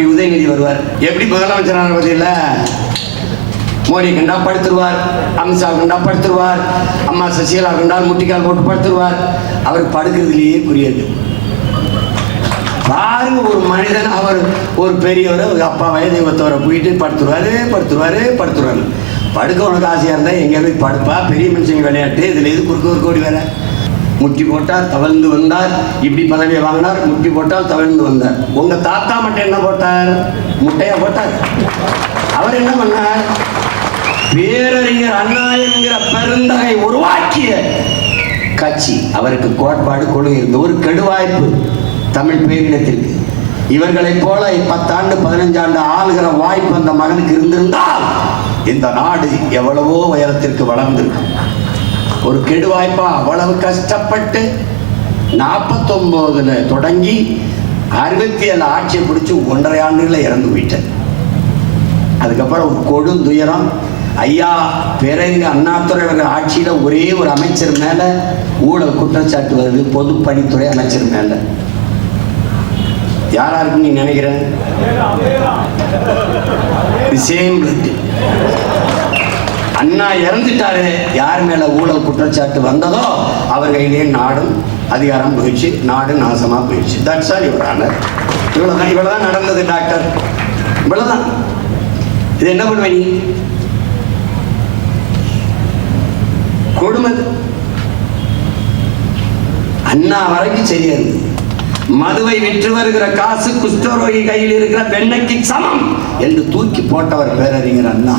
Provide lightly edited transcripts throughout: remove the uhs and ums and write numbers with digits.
உதயநிதி வருவார். எப்படி முதலமைச்சரான பத்தியில மோடி கண்டா படுத்துருவார், அமித்ஷா கண்டா படுத்துருவார், அம்மா சசிகலா கண்டால் முட்டிக்கால் போட்டு படுத்துருவார். அவர் படுக்கிறதுலேயே புரியாது. பாருங்க, ஒரு மனிதன் அவர் ஒரு பெரியவர் அப்பா வயதை ஒத்தவரை போயிட்டு படுத்துருவாரு. படுக்க உனக்கு ஆசையாக இருந்தால் எங்கே போய் படுப்பா, பெரிய மனுஷங்க விளையாட்டு. இதில் எது குறுக்க ஒரு கோடி வேற. முட்டி போட்டால் தவழ்ந்து வந்தார், இப்படி பதவியை வாங்கினார். முட்டி போட்டால் தவழ்ந்து வந்தார். உங்க தாத்தா மட்டும் என்ன போட்டார்? முட்டையா போட்டார். அவர் என்ன பண்ணார்? பேரறிஞர் அண்ணா என்கிற பெருந்தகை உருவாக்கிய கட்சி. அவருக்கு கோட்பாடு கொள்கை இருந்தது. ஒரு கெடுவாய்ப்பு தமிழ் பேரினத்திற்கு. இவர்களைப் போல 10 ஆண்டு 15 ஆண்டு ஆளுகிற வாய்ப்பு அந்த மகனுக்கு இருந்திருந்தால் இந்த நாடு எவ்வளவோ உயரத்திற்கு வளர்ந்திருக்கும். ஒரு கெடுவாய்ப்பா அவ்வளவு கஷ்டப்பட்டு 49 தொடங்கி 67 ஆட்சியை பிடிச்சி 1.5 ஆண்டுகளில் இறந்து போயிட்டேன். அதுக்கப்புறம் ஒரு கொடுந்துயரம். ஐயா பேரறிஞர் அண்ணாதுரை அவர்கள் ஆட்சியில் ஒரே ஒரு அமைச்சர் மேலே ஊழல் குற்றச்சாட்டு வருது, பொதுப்பணித்துறை அமைச்சர் மேலே. யாரா இருக்குன்னு நீ நினைக்கிறேன்? அண்ணா இறந்துட்டாரு, யார் மேல ஊழல் குற்றச்சாட்டு வந்ததோ அவர் கையிலே நாடும் அதிகாரம் போயிடுச்சு, நாடு நாசமா போயிடுச்சு. That's all your honour. இவ்வளவுதான் நடந்தது டாக்டர், இவ்வளவுதான். இது என்ன பண்ணுவ நீ? கொடுமை. அண்ணா வரைக்கும் சரியா இருந்தது. மதுவை விற்று வருகிற காசு குஷ்டரோகி கையில் இருக்கிற வெண்ணைக்கு சமம் என்று தூக்கி போட்டவர் பேரறிஞர் அண்ணா.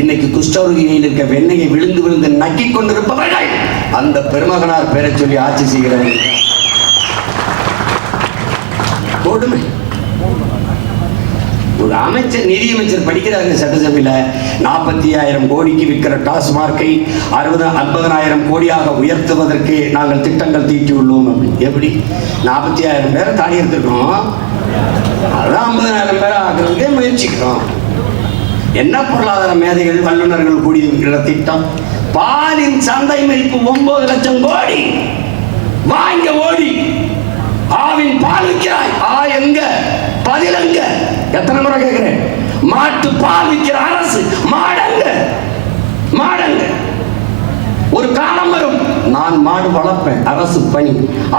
இன்னைக்கு குஷ்டரோகியில் இருக்க வெண்ணையை விழுந்து நக்கி கொண்டிருப்பவர்கள் அந்த பெருமகனார் பேரை சொல்லி ஆட்சி செய்கிறவர்கள். கொடுமை. ஒரு அமைச்சர், நிதியமைச்சர் படிக்கிறாங்க சட்டசபையில், 45,000 கோடிக்கு விற்கிற டாஸ்மார்க்கை 50,000 கோடியாக உயர்த்துவதற்கு நாங்கள் திட்டங்கள் தீட்டியுள்ளோம். அப்படி எப்படி 45,000 பேரை தாடி எடுத்துருக்கோம், அதான் 50,000 பேரை ஆக்குறதுக்கே முயற்சிக்கிறோம். என்ன பொருளாதார மேதைகள் வல்லுநர்கள் கூடியிருக்கிற திட்டம்? பாலின் சந்தை மதிப்பு 9 லட்சம் கோடி. வாங்க ஓடி ஆவின் பால் விற்கிறாய். எங்க பதில் எங்க? எத்தனை முறை கேட்கிறேன். மாட்டு பால் விற்கிற அரசு மாடங்க. ஒரு காலம் வரும், நான் மாடு வளர்ப்பேன், அரசு பணி.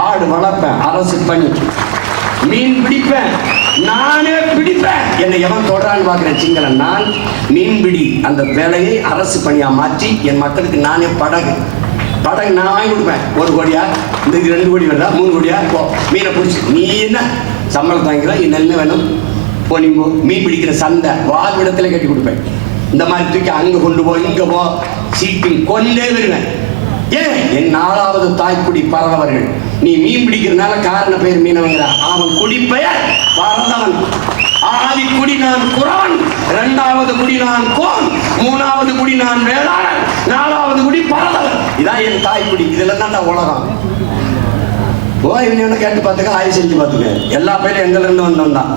ஆடு வளர்ப்பேன், அரசு பணி. மீன் பிடிப்பேன், நானே பிடிப்பேன். என்னை எவன் தொடரான்னு பார்க்கிறேன் சிங்களன். நான் மீன்பிடி அந்த வேலையை அரசு பணியா மாற்றி என் மக்களுக்கு நானே படகு நான் வாங்கி கொடுப்பேன். 1 கோடியா, இந்த 2 கோடி வருதா, 3 கோடியா, போ மீனை பிடிச்சி. நீ என்ன சம்பளம் வாங்கிக்கலாம், இன்னும் என்ன வேணும் போ. நீ மீன் பிடிக்கிற சந்தை வாழ்விடத்துல கட்டி கொடுப்பேன். இந்த மாதிரி தூக்கி அங்க கொண்டு போ, இங்க போ, சீட்டிங் கொண்டே வருவேன். ஏன்? என் 4வது தாய்க்குடி பரதவர்கள். நீ மீன் பிடிக்கிறதுனால காரண பெயர் மீனவங்கிற, அவன் குடிப்பெயர் பரதவன். ஆதி குடி நான் குறவன், 2வது குடி நான் கோன், 3வது குடி நான் வேளாளன், 4வது குடி பரதவன். இதான் என் தாய்க்குடி. இதுல தான் உலகம். இவன் கேட்டு பார்த்துக்க, ஆய்வு செஞ்சு பார்த்துக்க. எல்லா பேரும் எங்க இருந்து வந்தோம் தான்.